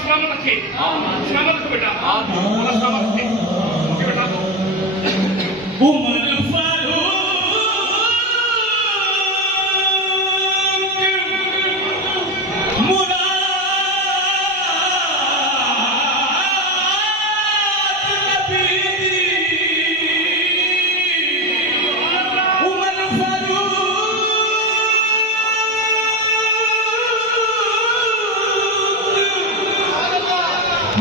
सलामत रखे बेटा, पूरा सलामत रखे बेटा। उमर फारूक मुराद नबी, उमर फारूक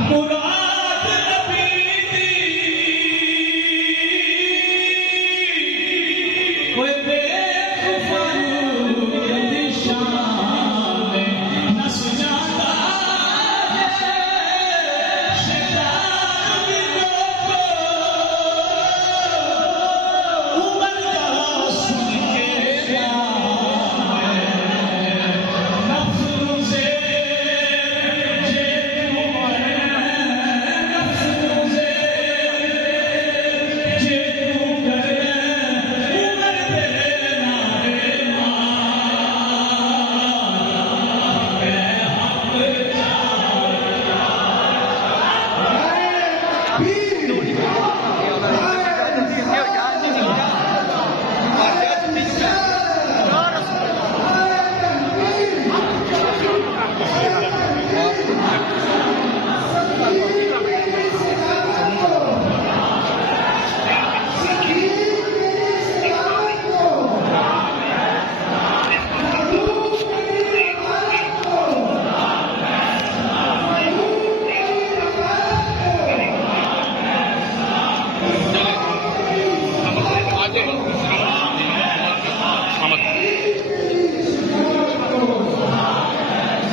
मुराद नबी कोई बेखुफारू दिशान न सुजाता शैतान दिलों को, उमर का सुन के नफ्सों से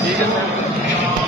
ठीक है सर।